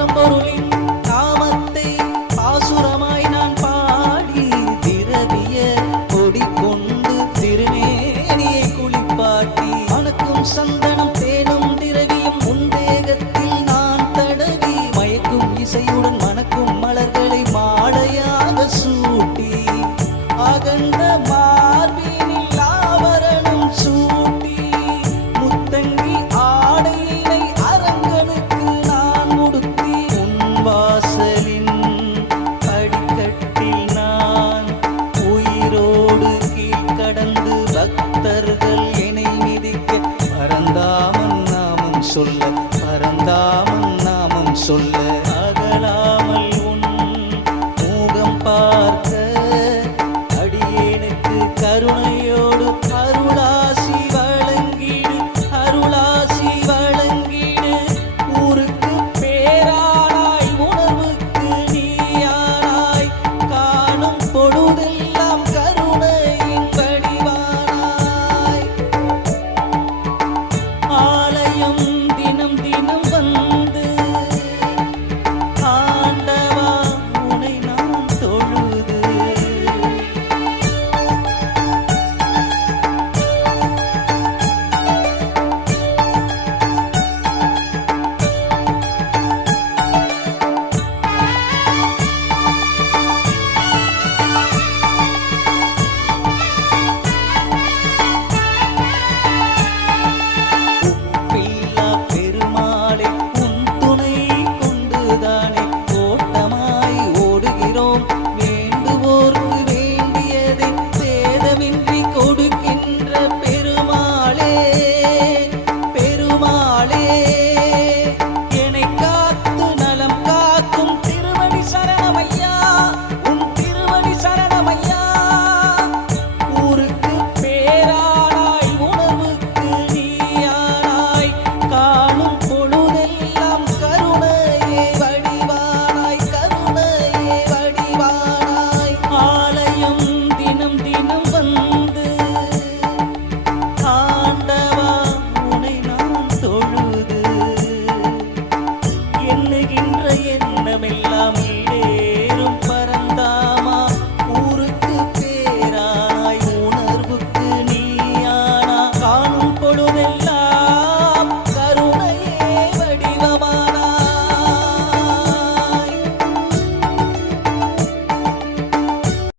பரம்பொருளின் நாமத்தை பாசுரமாய் நான் பாடி திரவிய கொடி கொண்டு திருமேனியை குளிப்பாட்டி மணக்கும் சந்தனம் தேனும் திரவியும் முந்தேகத்தில் நான் தடவி மயக்கும் இசையுடன் மணக்கும் மலர்களை மாலையாக சூட்டி அகண்ட மார்பினில் ஆவரணம் சூட்டி முத்தங்கி ஆடையினை அரங்கனுக்கு நான் உடுத்தி உன் வாசலின் படிக்கட்டில் நான் உயிரோடு கீழ்கடந்து பக்தர்கள் என்னை மிதிக்க பரந்தாமன் நாமம் சொல்ல பரந்தாமன் நாமம் சொல்ல